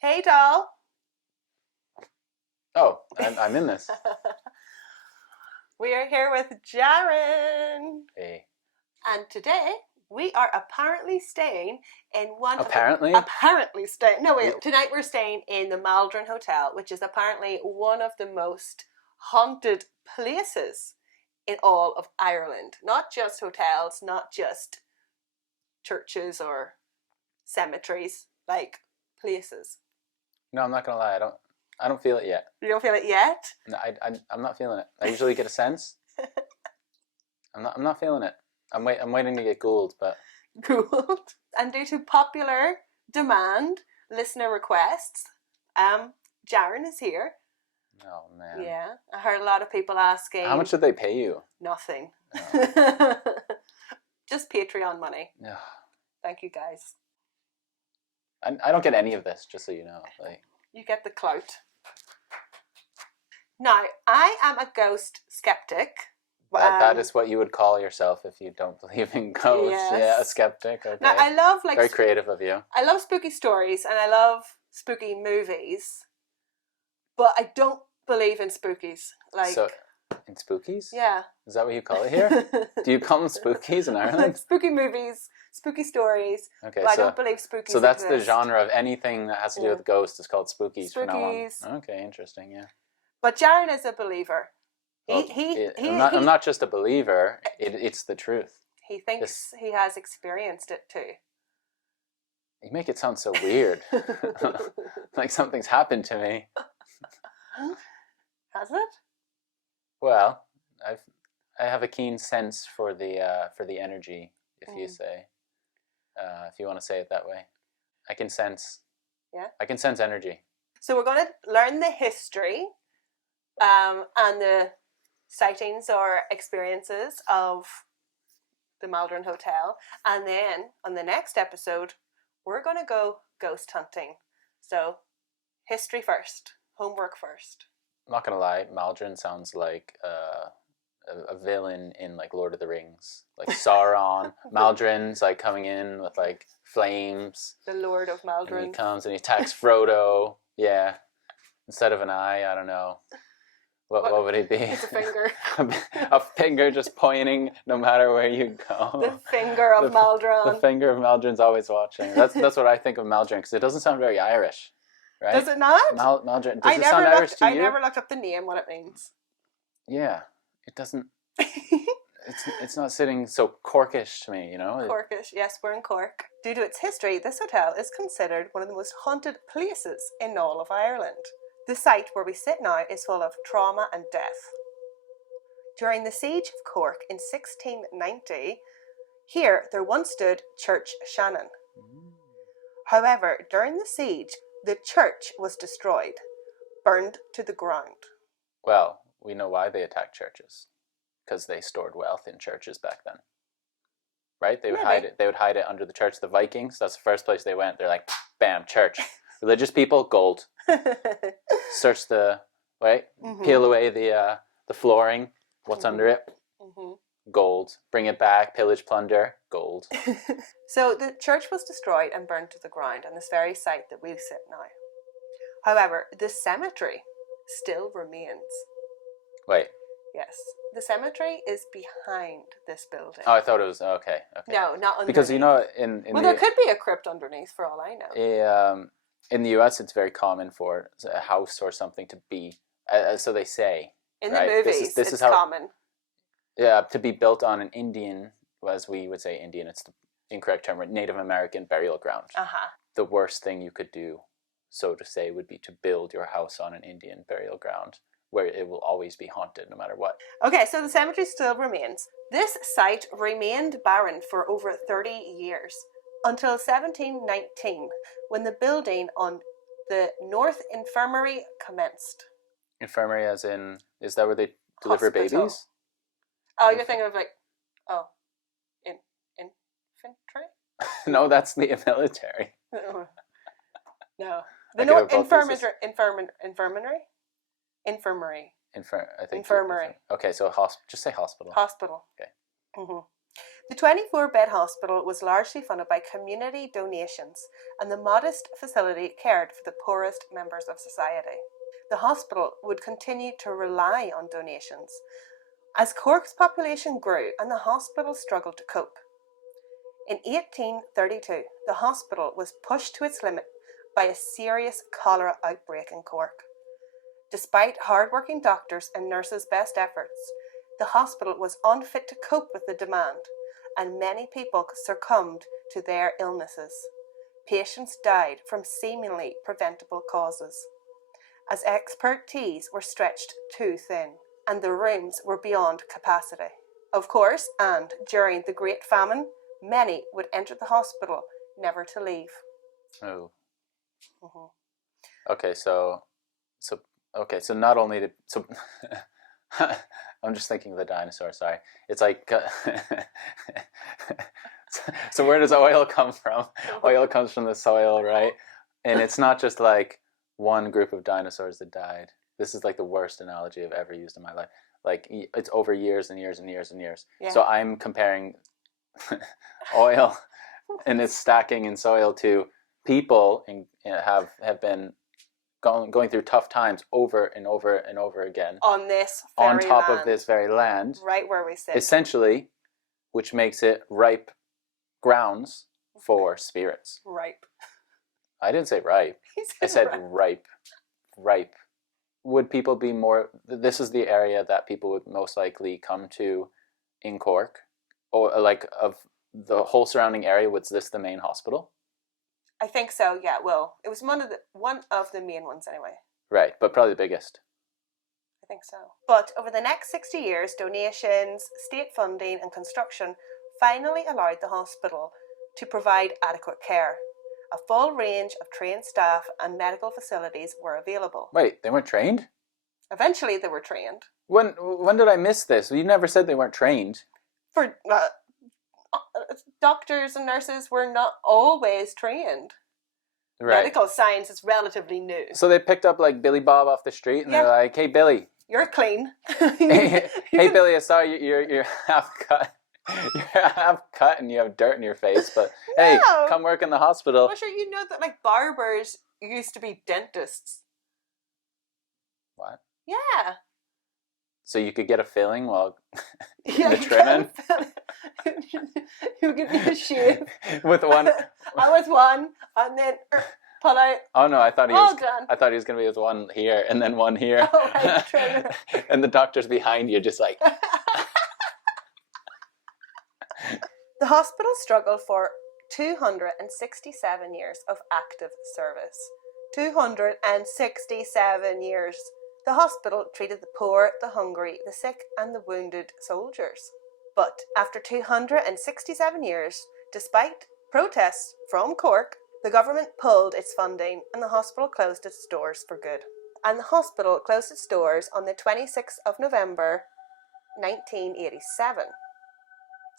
Hey, doll. Oh, I'm in this. We are here with Jaren. Hey. And today we are apparently staying in one Apparently? Apparently staying. No, wait. Tonight we're staying in the Maldron Hotel, which is apparently one of the most haunted places in all of Ireland. Not just hotels, not just churches or cemeteries, like places. No, I'm not gonna lie. I don't feel it yet. You don't feel it yet? No, I'm not feeling it. I usually get a sense. I'm not feeling it. I'm waiting to get Gould, but Gould. And due to popular demand, listener requests, Jaren is here. oh man. Yeah, I heard a lot of people asking. How much did they pay you? Nothing. Oh. Just Patreon money. Yeah. Thank you, guys. I don't get any of this, just so you know. Like, you get the clout. Now, I am a ghost skeptic. that is what you would call yourself if you don't believe in ghosts. Yes. Yeah, a skeptic. Okay. Now, I love very creative of you. I love spooky stories and I love spooky movies, but I don't believe in spookies. Like, so, in spookies? Yeah. Is that what you call it here? Do you call them spookies in Ireland? Like spooky movies, spooky stories. Okay, but I don't believe spookies. So that's exist. the genre of anything that has to do with ghosts is called spookies. From now on. Spookies. Okay, interesting. Yeah. But Jaren is a believer. I'm not just a believer. It's the truth. He thinks he has experienced it too. You make it sound so weird. Like something's happened to me. Has it? Well, I have a keen sense for the energy, if you say, if you want to say it that way. I can sense. Yeah. I can sense energy. So we're going to learn the history, and the sightings or experiences of the Maldron Hotel, and then on the next episode, we're going to go ghost hunting. So, history first, homework first. I'm not gonna lie, Maldron sounds like a villain in like Lord of the Rings, like Sauron. Maldron's like coming in with like flames. The Lord of Maldron. And he comes and he attacks Frodo. Yeah, instead of an eye, I don't know. What would it be? It's a finger. A finger just pointing no matter where you go. The finger of Maldron. The finger of Maldron's always watching. That's what I think of Maldron, because it doesn't sound very Irish. Right? Does it not? Maldron. Does it sound Irish to you? I never looked up the name, what it means. Yeah, it doesn't. It's not sitting so Corkish to me, you know. Corkish, yes, we're in Cork. Due to its history, this hotel is considered one of the most haunted places in all of Ireland. The site where we sit now is full of trauma and death. During the siege of Cork in 1690, here there once stood Church Shannon. However, during the siege, the church was destroyed, burned to the ground. Well, we know why they attacked churches, because they stored wealth in churches back then. Right? They would hide it. They would hide it under the church. The Vikings, that's the first place they went. They're like, bam, church. Religious people, gold. Search the peel away the flooring. What's under it? Gold. Bring it back. Pillage, plunder. Gold. So the church was destroyed and burned to the ground on this very site that we sit now. However, the cemetery still remains. Wait. Yes. The cemetery is behind this building. Oh, I thought it was okay. No, not underneath. Because you know, there could be a crypt underneath for all I know. In the US, it's very common for a house or something to be, so they say. In the movies, this is common. Yeah, to be built on an Indian, as we would say Indian, it's the incorrect term, Native American burial ground. The worst thing you could do, so to say, would be to build your house on an Indian burial ground, where it will always be haunted no matter what. Okay, so the cemetery still remains. This site remained barren for over 30 years, until 1719, when the building on the North Infirmary commenced. Infirmary as in, is that where they deliver babies? Oh, you're thinking of infantry? No, that's the military. No. The North Infirmary. Infirmary. I think Infirmary. Okay, so just say hospital. Hospital. Okay. The 24-bed hospital was largely funded by community donations, and the modest facility cared for the poorest members of society. The hospital would continue to rely on donations as Cork's population grew and the hospital struggled to cope. In 1832, the hospital was pushed to its limit by a serious cholera outbreak in Cork. Despite hard-working doctors' and nurses' best efforts, the hospital was unfit to cope with the demand, and many people succumbed to their illnesses. Patients died from seemingly preventable causes, as expertise were stretched too thin, and the rooms were beyond capacity. Of course, and during the Great Famine, many would enter the hospital, never to leave. Oh. Mm-hmm. Okay, so not only did I'm just thinking of the dinosaur. Sorry, it's like so where does oil come from? Oil comes from the soil, right? And it's not just like one group of dinosaurs that died. This is like the worst analogy I've ever used in my life. Like it's over years and years and years and years. Yeah. So I'm comparing oil and its stacking in soil to people and have been going through tough times over and over and over again on this very on top land, of this very land, right where we sit, essentially, which makes it ripe grounds for spirits. Ripe. I didn't say ripe. I said ripe. Ripe. Would people be more? This is the area that people would most likely come to in Cork, or like of the whole surrounding area. Was this the main hospital? I think so. Yeah. Well, it was one of the main ones anyway. Right, but probably the biggest. I think so. But over the next 60 years, donations, state funding, and construction finally allowed the hospital to provide adequate care. A full range of trained staff and medical facilities were available. Wait, they weren't trained? Eventually, they were trained. When did I miss this? You never said they weren't trained. For doctors and nurses were not always trained. Right. Medical science is relatively new. So they picked up like Billy Bob off the street, and they're like, "Hey, Billy, you're clean." hey, Billy, I saw you're half cut. You're half cut and you have dirt in your face, but hey, come work in the hospital. Well, sure, you know that like barbers used to be dentists. What? Yeah. So you could get a filling while the trimming? You give me a shave. With one. With one, and then pull out. Oh no, I thought he was going to be with one here and then one here. Oh, right, and the doctor's behind you just like. The hospital struggled for 267 years of active service. 267 years. The hospital treated the poor, the hungry, the sick, and the wounded soldiers. But after 267 years, despite protests from Cork, the government pulled its funding and the hospital closed its doors for good. And the hospital closed its doors on the 26th of November, 1987.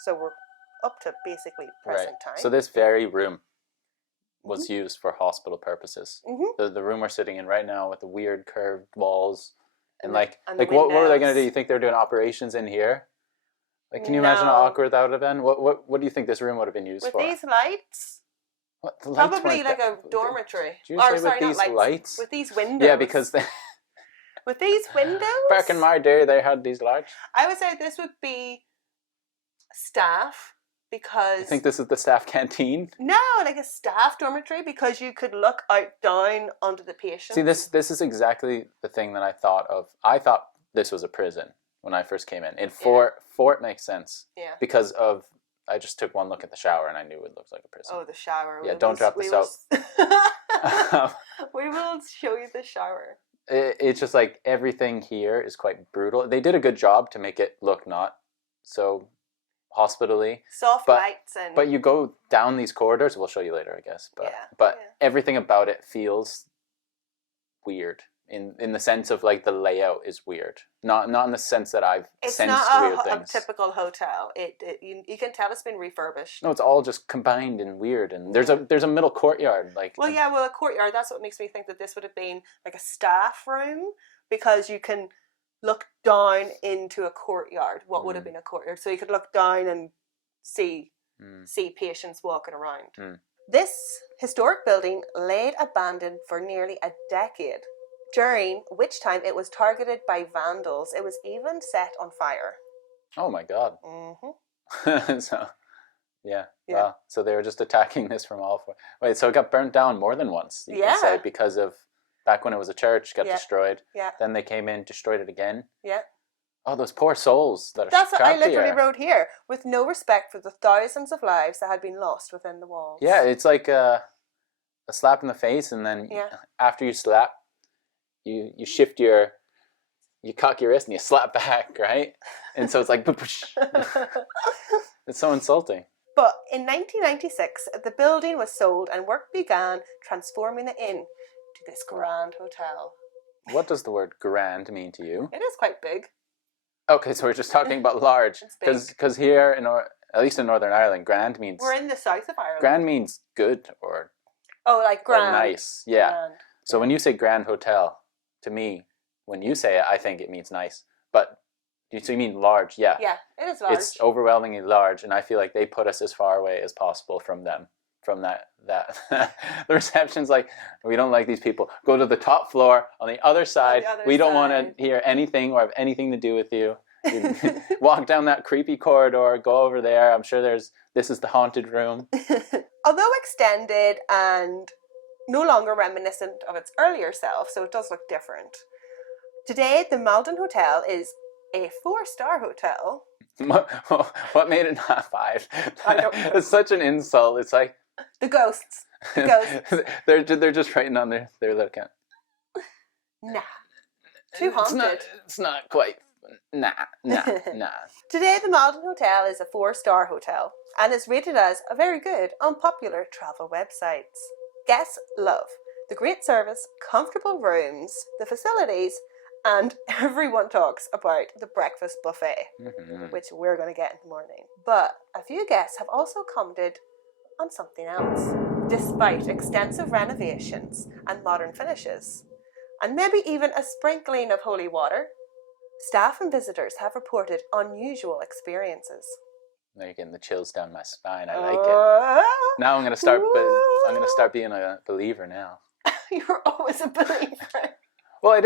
So we're up to basically present time. So this very room was used for hospital purposes. Mm-hmm. The room we're sitting in right now with the weird curved walls and what were they going to do? You think they were doing operations in here? Like, can you imagine how awkward that would have been? What do you think this room would have been used for? With these lights? What, the lights probably like a dormitory. Did you say with these lights? With these windows. Yeah, because they... With these windows? Back in my day, they had these lights. I would say this would be staff, because... You think this is the staff canteen? No, like a staff dormitory, because you could look out down onto the patients. See, this is exactly the thing that I thought of. I thought this was a prison when I first came in. And Fort makes sense. Yeah. Because of... I just took one look at the shower and I knew it looked like a prison. Oh, the shower. Yeah, don't drop the soap. We will show you the shower. It's just like everything here is quite brutal. They did a good job to make it look not so hospital-y. Soft lights and... But you go down these corridors, we'll show you later, I guess. But everything about it feels weird. In the sense of like the layout is weird, not in the sense that I've sensed weird things. It's not a typical hotel. You can tell it's been refurbished. No, it's all just combined and weird. And there's a middle courtyard, like. Well, a courtyard. That's what makes me think that this would have been like a staff room, because you can look down into a courtyard. What would have been a courtyard? So you could look down and see Mm. see patients walking around. Mm. This historic building laid abandoned for nearly a decade, during which time it was targeted by vandals. It was even set on fire. Oh my God. Mm-hmm. So, yeah. Yeah. Wow. So they were just attacking this from all four. Wait, so it got burnt down more than once, you can say, because of back when it was a church, got destroyed. Yeah. Then they came in, destroyed it again. Yeah. Oh, those poor souls that are That's what I trapped literally here. wrote here, with no respect for the thousands of lives that had been lost within the walls. Yeah, it's like a slap in the face, and then after you slap, you shift you cock your wrist and you slap back, right? And so it's like, it's so insulting. But in 1996, the building was sold and work began transforming the inn to this grand hotel. What does the word grand mean to you? It is quite big. Okay, so we're just talking about large. Because here, at least in Northern Ireland, grand means... We're in the south of Ireland. Grand means good or... Oh, like grand. Or nice, yeah. Grand. So when you say grand hotel, to me, when you say it, I think it means nice. But, so you mean large, yeah. Yeah, it is large. It's overwhelmingly large, and I feel like they put us as far away as possible from them. From that. The reception's like, we don't like these people. Go to the top floor on the other side. We don't want to hear anything or have anything to do with you. You walk down that creepy corridor, go over there. I'm sure this is the haunted room. Although extended and no longer reminiscent of its earlier self, so it does look different. Today, the Maldron Hotel is a 4-star hotel. What made it not 5? I don't know. It's such an insult. It's like the ghosts. they're just writing on their looking. Nah, too haunted. It's not quite. Nah. Today, the Maldron Hotel is a 4-star hotel and is rated as a very good on popular travel websites. Guests love the great service, comfortable rooms, the facilities, and everyone talks about the breakfast buffet, which we're going to get in the morning. But a few guests have also commented on something else. Despite extensive renovations and modern finishes, and maybe even a sprinkling of holy water, staff and visitors have reported unusual experiences. Now you're getting the chills down my spine. I like it. Now I'm going to start being a believer now. You're always a believer. Well,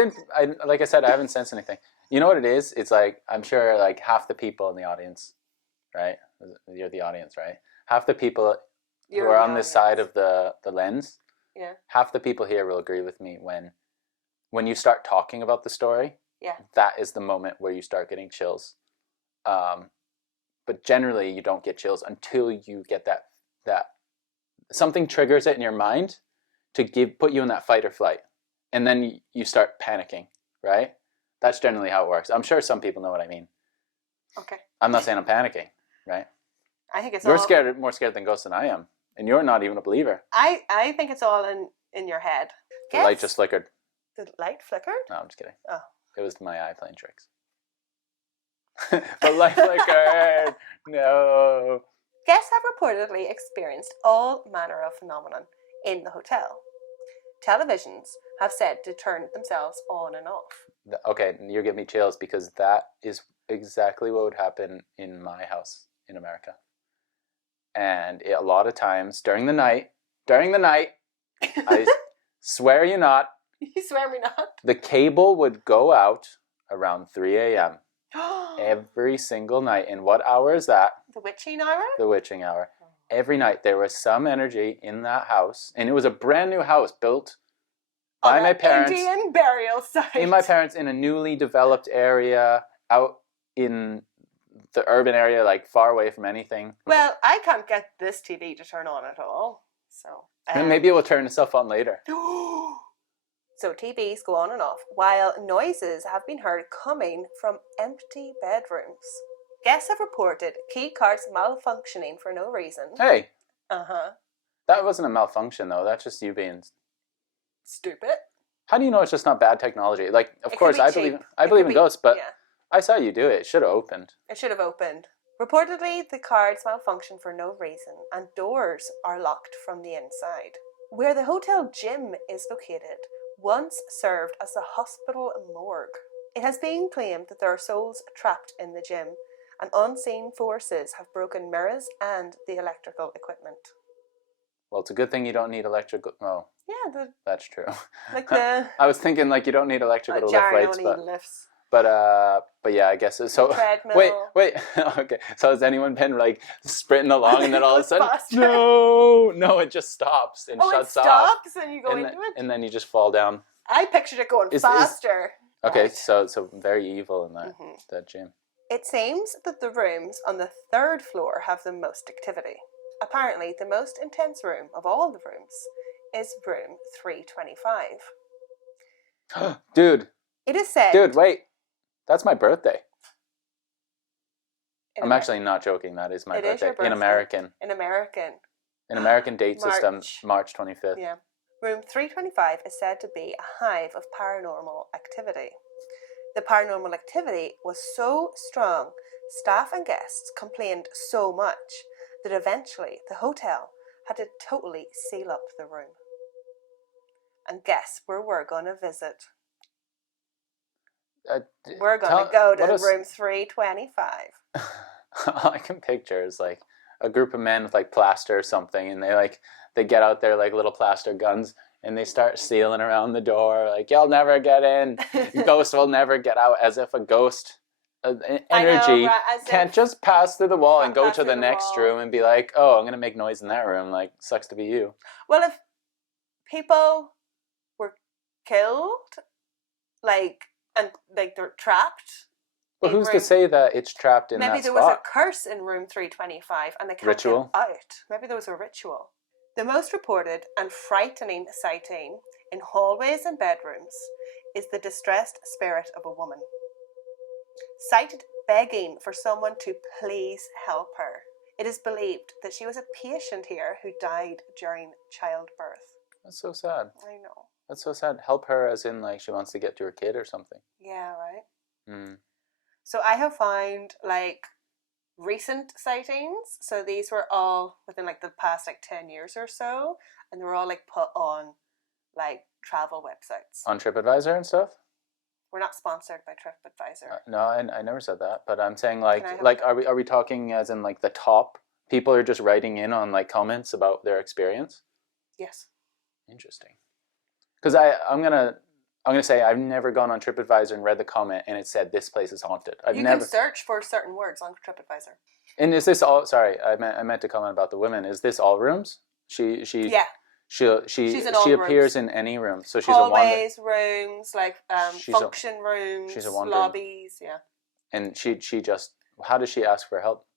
like I said, I haven't sensed anything. You know what it is? It's like, I'm sure like half the people in the audience, right? You're the audience, right? Half the people who are on this side of the lens, half the people here will agree with me when you start talking about the story, that is the moment where you start getting chills. But generally you don't get chills until you get that something triggers it in your mind to put you in that fight or flight. And then you start panicking, right? That's generally how it works. I'm sure some people know what I mean. Okay. I'm not saying I'm panicking, right? I think it's You're scared, more scared than ghosts than I am. And you're not even a believer. I think it's all in your head. The light just flickered. The light flickered? No, I'm just kidding. Oh. It was my eye playing tricks. The light flickered! No! Guests have reportedly experienced all manner of phenomenon in the hotel. Televisions have said to turn themselves on and off. Okay, you're giving me chills because that is exactly what would happen in my house in America. And a lot of times during the night, I swear you not. You swear me not. The cable would go out around 3 a.m. every single night. And what hour is that? The witching hour? The witching hour. Every night there was some energy in that house. And it was a brand new house built by my parents. Indian burial site. In my parents in a newly developed area out in the urban area, like far away from anything. Well, I can't get this TV to turn on at all. So and maybe it will turn itself on later. So TVs go on and off, while noises have been heard coming from empty bedrooms. Guests have reported key cards malfunctioning for no reason. Hey. Uh-huh. That wasn't a malfunction, though. That's just you being stupid. How do you know it's just not bad technology? Like, of course, I believe in ghosts, but I saw you do it. It should have opened. It should have opened. Reportedly, the cards malfunction for no reason, and doors are locked from the inside. Where the hotel gym is located, once served as a hospital morgue. It has been claimed that there are souls trapped in the gym, and unseen forces have broken mirrors and the electrical equipment. Well, it's a good thing you don't need electrical. Oh, Yeah, that's true. like the I was thinking like you don't need electrical to lift weights, lifts. But yeah, I guess so. Treadmill. Wait. Okay. So has anyone been like sprinting along and then all of a sudden, faster. no, it just stops and shuts off. Oh, it stops and you go into it. And then you just fall down. I pictured it going faster. Okay, right. so very evil in that gym. It seems that the rooms on the 3rd floor have the most activity. Apparently, the most intense room of all the rooms is room 325. Dude. It is said... Dude, wait. That's my birthday. I'm actually not joking. That is my birthday. Is your birthday. In American. In American date system, March 25th. Yeah. Room 325 is said to be a hive of paranormal activity. The paranormal activity was so strong, staff and guests complained so much that eventually the hotel had to totally seal up the room. And guess where we're going to visit? We're going to go to room 325. All I can picture is like a group of men with like plaster or something, and they get out their like little plaster guns and they start sealing around the door like, you'll never get in, ghost will never get out, as if a ghost energy can't just pass through the wall and go to the next room and be like, oh, I'm gonna make noise in that room, like, sucks to be you. Well, if people were killed, they're trapped. But who's to say that it's trapped in that spot? Maybe there was a curse in room 325 and they can't get out. Maybe there was a ritual. The most reported and frightening sighting in hallways and bedrooms is the distressed spirit of a woman, sighted begging for someone to please help her. It is believed that she was a patient here who died during childbirth. That's so sad. I know. That's so sad. Help her as in like she wants to get to her kid or something. Yeah, right? Mm. So I have found like recent sightings. So these were all within like the past like 10 years or so. And they were all like put on like travel websites. On TripAdvisor and stuff? We're not sponsored by TripAdvisor. No, I never said that. But I'm saying like are we talking as in like the top people are just writing in on like comments about their experience? Yes. Interesting. Because I'm gonna say I've never gone on TripAdvisor and read the comment and it said this place is haunted. You can search for certain words on TripAdvisor. And is this all? Sorry, I meant to comment about the women. Is this all rooms? She appears in any room, so she's hallways, rooms, like function rooms, she's lobbies, yeah. And she just, how does she ask for help?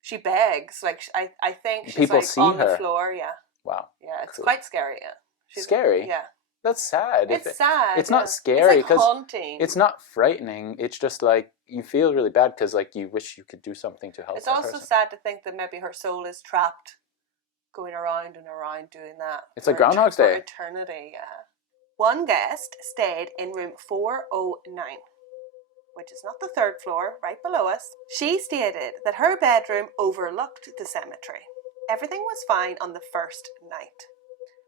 She begs, like I think she's people like see on her. The floor, yeah. Wow. Yeah, it's quite scary. Yeah. Scary. Yeah. That's sad. It's sad. It's not scary because haunting. It's not frightening. It's just like you feel really bad because like you wish you could do something to help. It's also sad to think that maybe her soul is trapped, going around and around doing that. It's like Groundhog's Day. For eternity, yeah. One guest stayed in room 409, which is not the 3rd floor, right below us. She stated that her bedroom overlooked the cemetery. Everything was fine on the first night.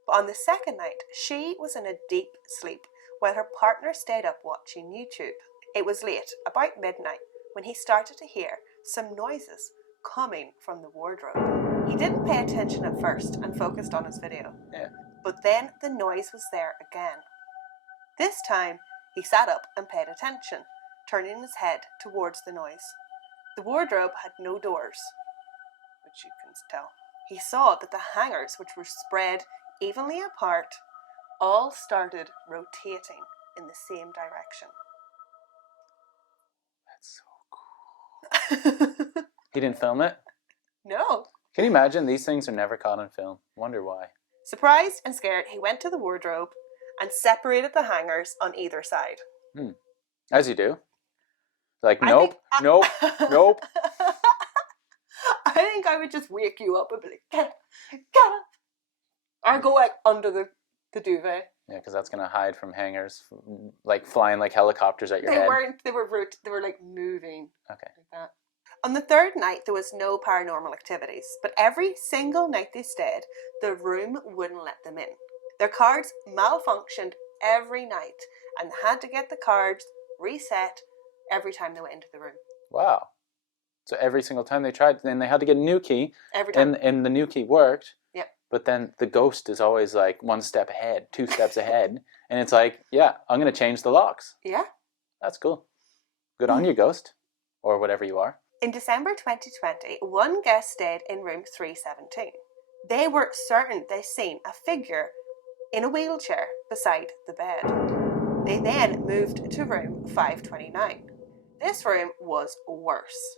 But on the second night, she was in a deep sleep while her partner stayed up watching YouTube. It was late, about midnight, when he started to hear some noises coming from the wardrobe. He didn't pay attention at first and focused on his video. Yeah. But then the noise was there again. This time, he sat up and paid attention, turning his head towards the noise. The wardrobe had no doors, which you can tell. He saw that the hangers, which were spread evenly apart, all started rotating in the same direction. That's so cool. He didn't film it? No. Can you imagine? These things are never caught on film. Wonder why. Surprised and scared, he went to the wardrobe and separated the hangers on either side. As you do. Like, nope. I think I would just wake you up and be like, get up. Or go like under the duvet. Yeah, because that's gonna hide from hangers, like flying like helicopters at your head. They were like moving. Okay. Like that. On the 3rd night, there was no paranormal activities, but every single night they stayed, the room wouldn't let them in. Their cards malfunctioned every night and had to get the cards reset every time they went into the room. Wow. So every single time they tried, then they had to get a new key. Every time. And the new key worked. Yeah. But then the ghost is always like one step ahead, 2 steps ahead. And it's like, yeah, I'm going to change the locks. Yeah. That's cool. Good on you, ghost. Or whatever you are. In December 2020, one guest stayed in room 317. They were certain they seen a figure in a wheelchair beside the bed. They then moved to room 529. This room was worse.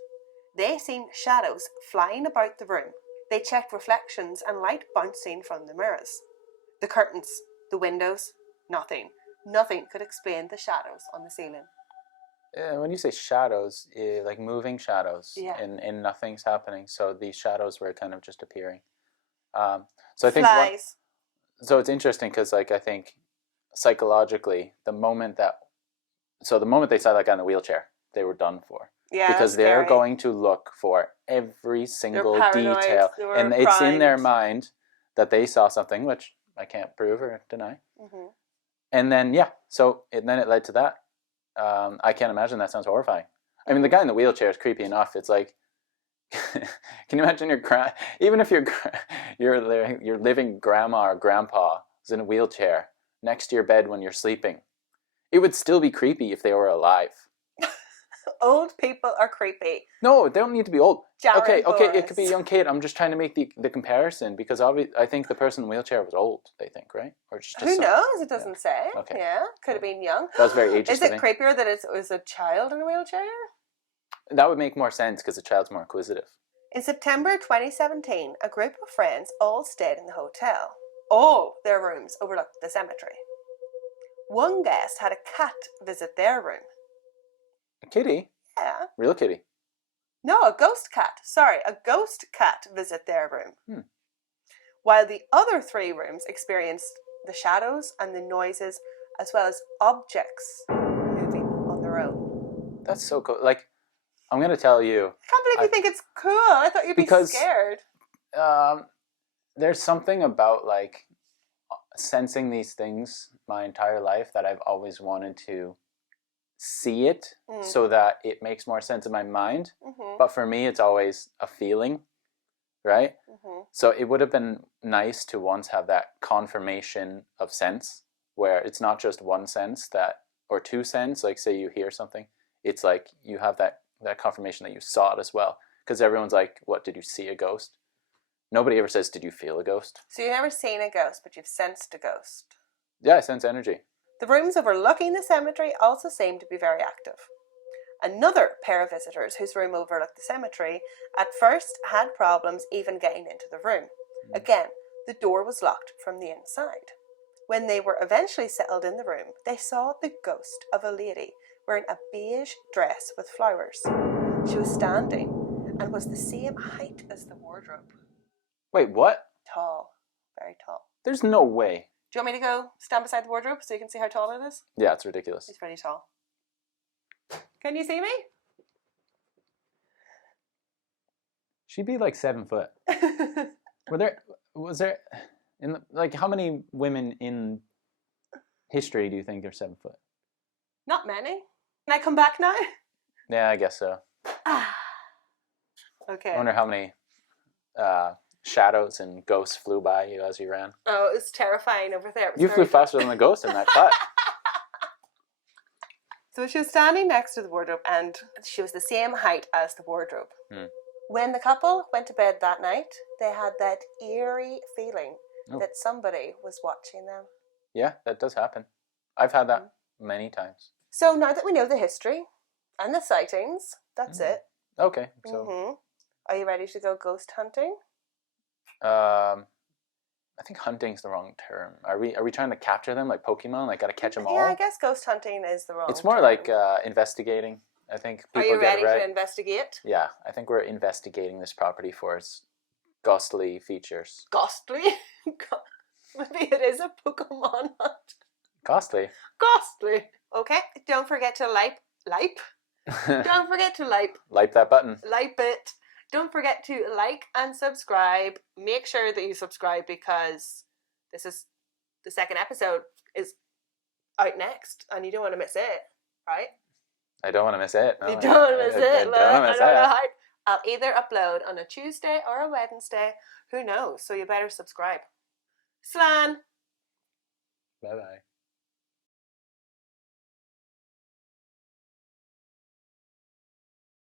They seen shadows flying about the room. They checked reflections and light bouncing from the mirrors. The curtains, the windows, nothing. Nothing could explain the shadows on the ceiling. When you say shadows, like moving shadows, Yeah. and nothing's happening. So these shadows were kind of just appearing. So I think Flies. so it's interesting because, like, I think psychologically, the moment they saw that guy in the wheelchair, they were done for. Yeah, because they're going to look for every single detail, and it's in their mind that they saw something, which I can't prove or deny. Mm-hmm. And then then it led to that. I can't imagine. That sounds horrifying. I mean, the guy in the wheelchair is creepy enough. It's like, can you imagine even if your living grandma or grandpa is in a wheelchair next to your bed when you're sleeping, it would still be creepy if they were alive. Old people are creepy. No, they don't need to be old. Jared okay, Boris. It could be a young kid. I'm just trying to make the comparison because I think the person in the wheelchair was old. They think, right? Or just Who knows? It doesn't say. Okay. Yeah, could have been young. That was very ageist. Is it creepier that it was a child in a wheelchair? That would make more sense because the child's more inquisitive. In September 2017, a group of friends all stayed in the hotel. All their rooms overlooked the cemetery. One guest had a cat visit their room. A kitty? Yeah. Real kitty? No, a ghost cat. Sorry, a ghost cat visit their room. While the other 3 rooms experienced the shadows and the noises as well as objects moving on their own. That's so cool. Like, I'm going to tell you. I can't believe you think it's cool. I thought you'd be scared. There's something about, like, sensing these things my entire life that I've always wanted to see it so that it makes more sense in my mind. Mm-hmm. But for me, it's always a feeling, right? Mm-hmm. So it would have been nice to once have that confirmation of sense where it's not just one sense or 2 sense, like say you hear something, it's like you have that confirmation that you saw it as well. Because everyone's like, what, did you see a ghost? Nobody ever says, did you feel a ghost? So you've never seen a ghost, but you've sensed a ghost. Yeah, I sense energy. The rooms overlooking the cemetery also seemed to be very active. Another pair of visitors whose room overlooked the cemetery at first had problems even getting into the room. Again, the door was locked from the inside. When they were eventually settled in the room, they saw the ghost of a lady wearing a beige dress with flowers. She was standing and was the same height as the wardrobe. Wait, what? Tall. Very tall. There's no way. Do you want me to go stand beside the wardrobe so you can see how tall it is? Yeah, it's ridiculous. It's pretty tall. Can you see me? She'd be like 7 foot. Was there, how many women in history do you think are 7 foot? Not many. Can I come back now? Yeah, I guess so. Okay. I wonder how many shadows and ghosts flew by you as you ran. Oh, it was terrifying over there. You flew faster than the ghost in that shot. So she was standing next to the wardrobe and she was the same height as the wardrobe. When the couple went to bed that night, they had that eerie feeling that somebody was watching them. Yeah, that does happen. I've had that many times. So now that we know the history and the sightings, that's it. Okay, so... Are you ready to go ghost hunting? I think hunting's the wrong term. Are we trying to capture them like Pokemon? Like, gotta catch them all? Yeah, I guess ghost hunting is the wrong term. It's more like investigating. I think people Are you get ready it right. to investigate? Yeah, I think we're investigating this property for its ghostly features. Ghostly? Maybe it is a Pokemon hunt. Ghostly? Ghostly. Okay, don't forget to like. Don't forget to like. Like that button. Like it. Don't forget to like and subscribe. Make sure that you subscribe because this is the second episode is out next and you don't want to miss it, right? I don't want to miss it. No, you don't want to miss it. I don't want to miss it. I'll either upload on a Tuesday or a Wednesday. Who knows? So you better subscribe. Slán! Bye bye.